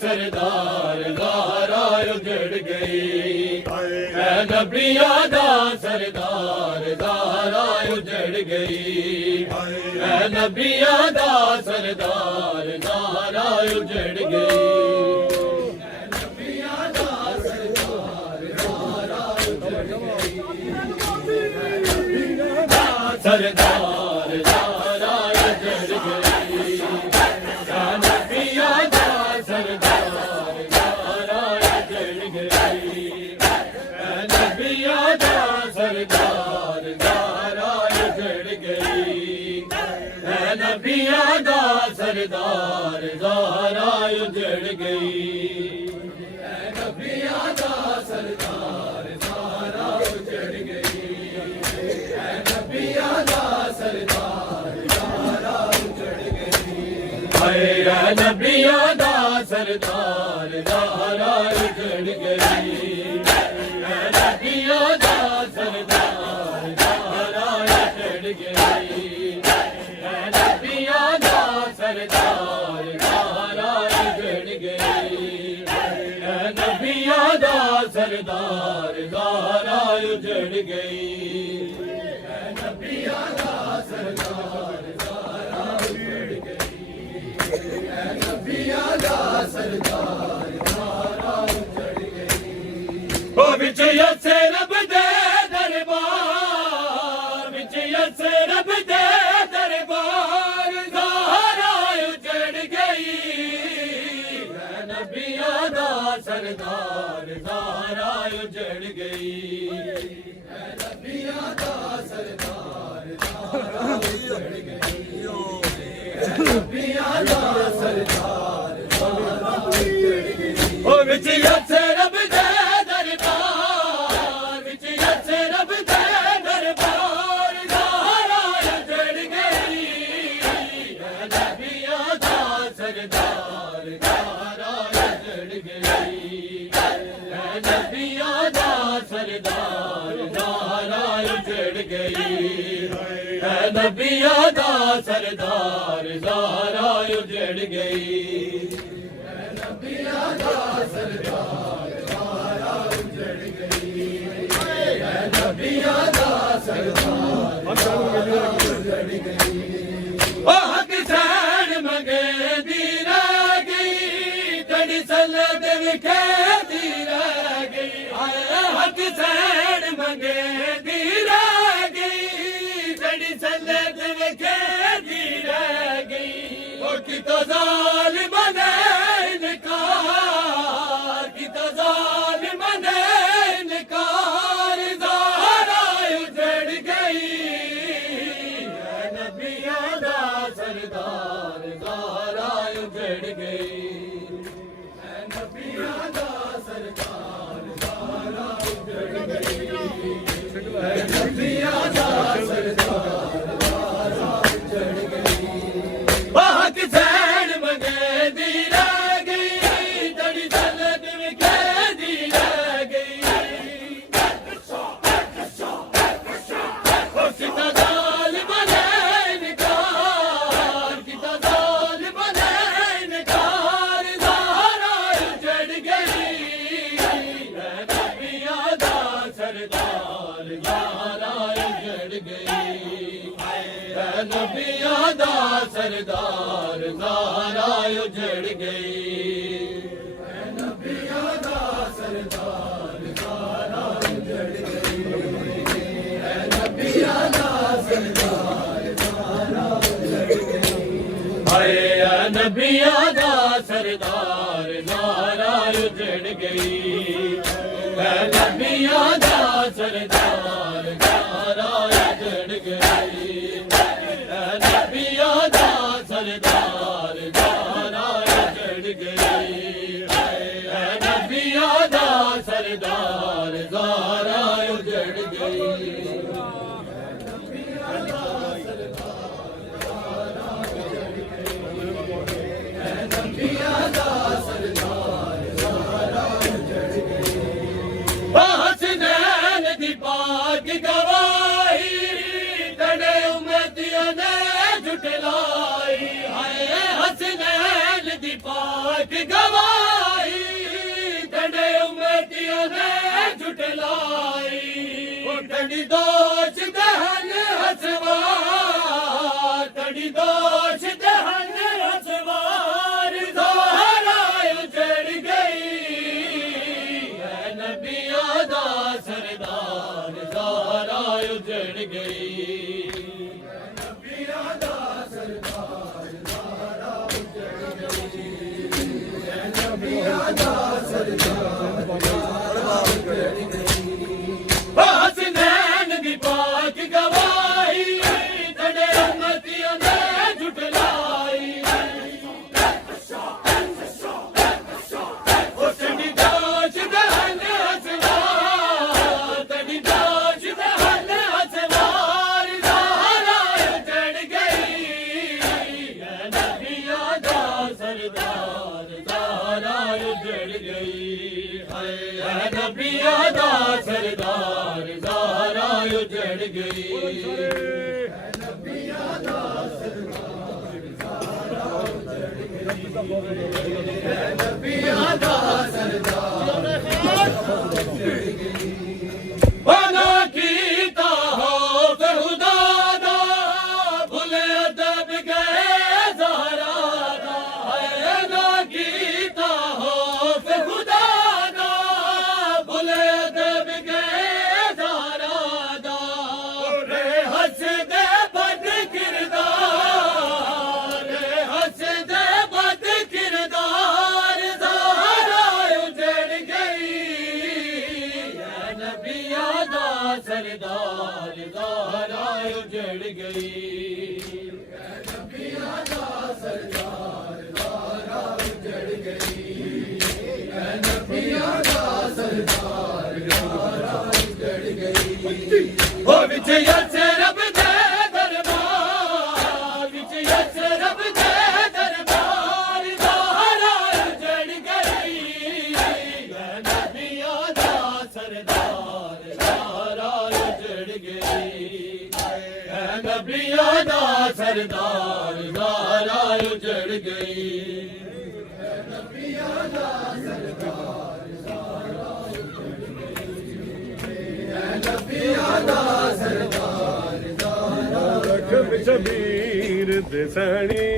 सरदार ज़हरा उजड़ गई, है नबिया दा सरदार ज़हरा उजड़ गई, है नबिया दा सरदार ज़हरा उजड़ गई, सरदार ज़हरा उजड़ गई, है नबिया दा सरदार ज़हरा उजड़ गई, है नबिया दा सरदार ज़हरा उजड़ गई, है नबिया दा सरदार ज़हरा उजड़ गई, है नबिया दा सरदार ज़हरा उजड़ गई, है नबिया दा सरदार ज़हरा उजड़ गई, है नबिया दा सरदार ज़हरा उजड़ गई, है नबिया दा सरदार ज़हरा उजड़ गई, है नबिया दा सरदार ज़हरा उजड़ गई, है नबिया दा सरदार ज़हरा उजड़ गई, है नबिया दा सरदार ज़हरा उजड़ गई, है नबिया दा सरदार ज़हरा उजड़ गई। ओ विजय से रब दे दरबार, विजय से रब दे दरबार ज़हरा उजड़ गई, है नबिया दा सरदार ज़हरा उजड़ गई, है नबिया दा सरदार ज़हरा उजड़ गई, है नबिया दा सरदार ज़हरा उजड़ गई। ओ विजय से रब दे दरबार, विजय से रब दे दरबार ज़हरा उजड़ गई, है नबिया दा सरदार ज़हरा उजड़ गई, है नबिया दा सरदार ज़हरा उजड़ गई, है नबिया दा सरदार ज़हरा उजड़ गई, है नबिया दा सरदार ज़हरा उजड़ गई, है नबिया दा सरदार ज़हरा उजड़ गई। ओ हक सैन मंगे दी रह गई, तड़ी सलद विखे दी रह गई, आए हक सैन मंगे दी रह गई, तड़ी सलद विखे दी रह गई, ओ कितो ज़ालिम ने इनकार, कितो ज़ालिम ने इनकार ज़हरा उजड़ गई, है नबिया दा सरदार ज़हरा उजड़ गई, है नबिया दा सरदार ज़हरा उजड़ गई, है नबिया दा सरदार ज़हरा उजड़ गई। हक सैन मंगे दी रह गई, तड़ी सलद विखे दी रह गई, ओ किता ज़ालिम ने इनकार, किता ज़ालिम ने इनकार ज़हरा उजड़ गई, है नबिया दा सरदार ज़हरा उजड़ गई, है नबिया दा सरदार ज़हरा उजड़ गई, है नबिया दा सरदार ज़हरा उजड़ गई, है नबिया दा सरदार ज़हरा उजड़ गई, हाय नबिया दा सरदार ज़हरा उजड़ गई, है नबिया दा सरदार ज़हरा उजड़ गई, है नबिया दा सरदार ज़हरा उजड़ गई, है नबिया दा सरदार ज़हरा उजड़ गई, है नबिया दा सरदार ज़हरा उजड़ गई। हसनैन दी पाक गवाही, तड़े उम्मतियों ने झुटलाई, हाय हसनैन दी पाक गवाही। लाई तड़ी दोष दहन हसवार तड़ी दोष दहन हसवार ज़हरा उजड़ गई है नबियां दा सरदार ज़हरा उजड़ गई हसनैन दी पाक गवाही तड़े उम्मतियों ने झुटलाई तड़ी दोष दहन हसवार तड़ी दोष दहन हसवार ज़हरा उजड़ गई है नबियां दा सरदार ज़हरा उजड़ गई है नबियां दा सरदार ज़हरा उजड़ गई बना कीता खौफ खुदा दा भुले अदब गए ज़हरा दा है ना कीता खौफ खुदा दा भुले अदब गए ज़हरा दा रे हसदे बद किरदार रे हसदे बद किरदार ज़हरा उजड़ गई है नबियां दा सरदार ज़हरा उजड़ गई है नबियां दा सरदार ज़हरा उजड़ गई है नबियां दा सरदार ज़हरा उजड़ गई ओ विच रब दे दरबार विच रब दे दरबार ज़हरा उजड़ गई है नबियां दा सरदार ज़हरा उजड़ गई है नबियां दा सरदार ज़हरा उजड़ गई है नबियां दा सरदार ज़हरा उजड़ गई है नबियां दा सरदार ज़हरा शबीर दसणी